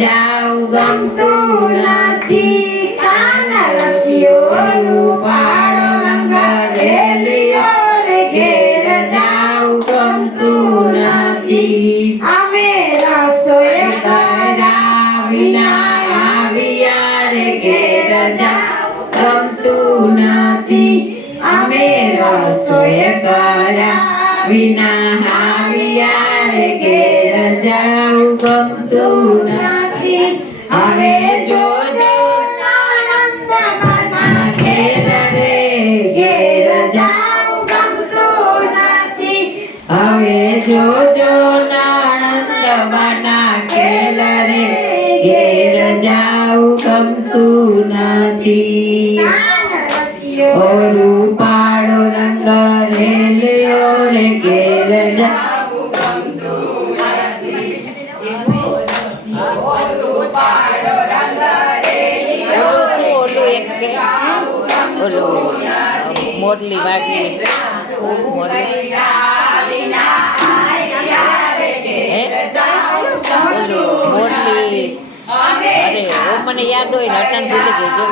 જાઉં ગમતું નથી કાના રસિયો પાડો લંગર રેલિયો રે ઘેર જાઉં ગમતું નથી અમે રસોઈ કર્યા વિના આવ્યા રે ઘેર જાઉં ગમતું નથી અમે રસોઈ કર્યા વિના આવ્યા રે ઘેર જાઉં ગમતું નથી હવે જોજો આનંદ મના ઘેર રે ઘેર જાઉં ગમતું નથી હવે જોજો આનંદ મના ઘેર રે ઘેર જાઉં ગમતું નથી ઓલું પાડો રંગ રેલિયો રે ઘેર જાઉં ગમતું નથી ઓલું પાડો રંગ રેલિયો રે મોટલી વાગી મોટલી અરે ઓ મને યાદ હોય ને અટાણ ભૂલી ગઈ જો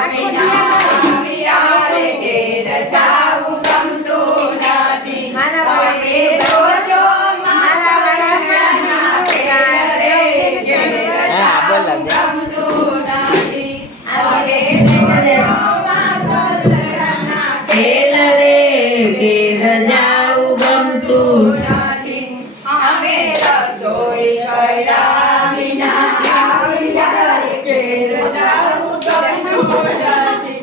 હા બોલાવજે ઘેર રે ઘેર જાઉં ગમતું નથી અમે રસોઈ કર્યા વિના આવ્યા રે ઘેર જાઉં ગમતું નથી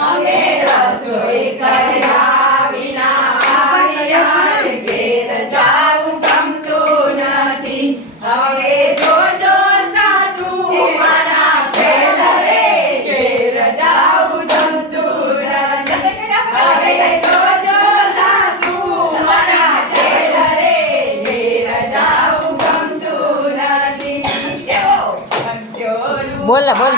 અમે રસોઈ કર્યા વિના આવ્યા રે ઘેર જાઉં ગમતું નથી હવે જોજો સાસુ મારા ઘેર રે ઘેર જાઉં ગમતું નથી હવે જોજો સાસુ મારા ઘેર રે ઘેર જાઉં ગમતું નથી બોલા બોલ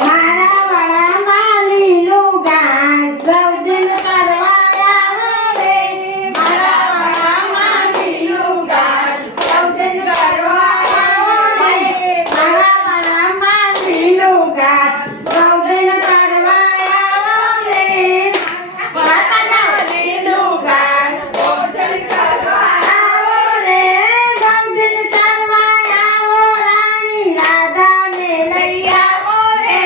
મારા વાળામાં લીલું ઘાસ ગૌજન કરવા આવો રે મારા વાળામાં લીલું ઘાસ ગૌજન કરવા આવો રે મારા વાળામાં લીલું ઘાસ ગૌજન કરવા આવો રે માતા લીલું ઘાસ ગૌજન કરવા આવો રે ગૌજન કરવા આવો રાણી રાધાને લઈ આવો રે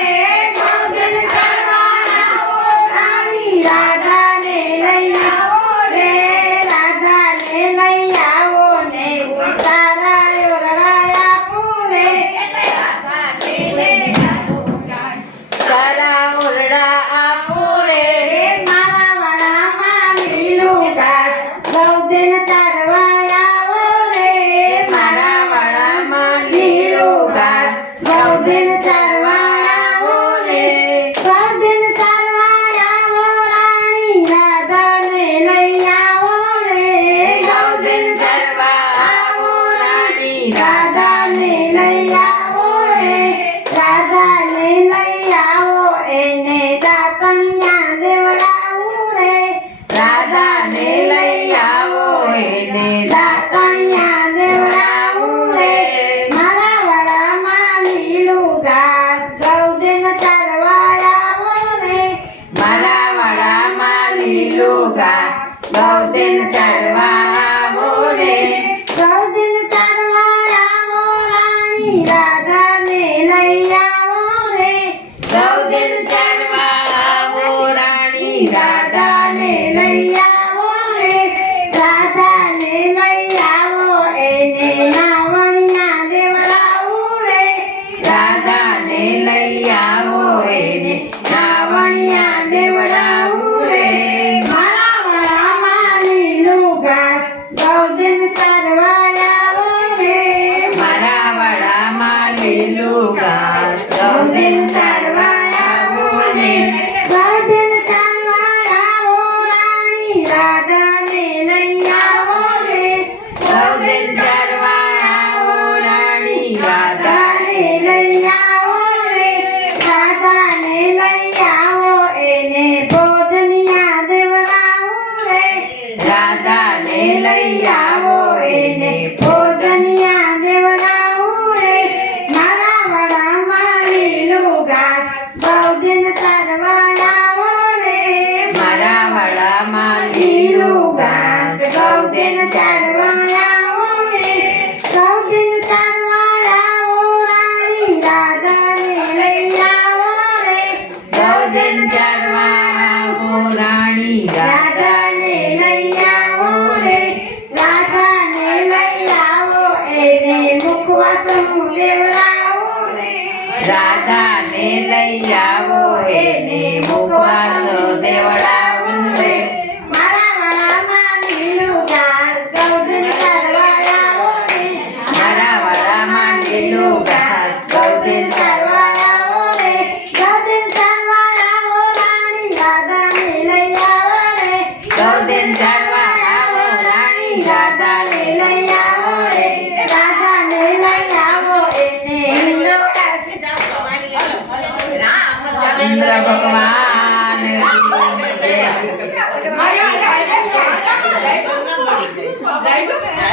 ગૌજન કરવા આવો રાણી રાધાને લઈ આવો રે રાધાને લઈ આવો ને ઉતારા ઓરડા આપો રે તારા ઓરડા આપો રે મારા વાળામાં લીલું ઘાસ ગૌજન ચરવા આવો રે મારા વાળામાં લીલું ઘાસ ગૌજન ચરવા આવો રે ગૌજન ચરવા આવો રાણી રાધાને લઈ આવો રે ગૌજન ચરવા આવો રાણી રાધાને લઈ આવો રે રાધાને લઈ આવો એને દાતણિયા દેવડાવું રે રાધાને લઈ આવો એને દાતણિયા દેવડાવું રે મારા વાળામાં લીલું ઘાસ ગૌજન ચરવા આવો રે મારા વાળામાં લીલું ઘાસ ગૌજન ચરવા આવો રે ગૌજન ચરવા આવો રાણી રાધાને લઈ આવો રે ગૌજન ચરવા આવો રાણી રાધાને લઈ આવો રે રાધાને લઈ લઈ આવો એને ભોજનિયા દેવરાવું રે મારા વડામાં લીલું ઘાસ બહુદિન ચારવા આવો રે મારા વડામાં લીલું ઘાસ બહુદિન ચારવા આવો રે બહુદિન ચારવા આવો રાણી રાધાને લઈ આવો રે બહુદિન ચારવા આવો રાણી રાધાને લઈ આવો રે રાધાને લઈ આવો એને મુખવાસનું દેવરાવો રે રાધાને લઈ આવો એને મુખવાસ દેવડાવું રે મારા વડામાં લીલું ઘાસ બહુદિન ચારવા આવો રે મારા વડામાં લીલું ઘાસ બહુદિન ચારવા આવો રે બહુદિન ચારવા આવો રાણી રાધાને લઈ આવો રે બહુદિન ચારવા આવો રાણી રાધાને લઈ આવો રે રાધાને લઈ આવો એને લીલો ઇન્દ્ર ભગવાન કી જય.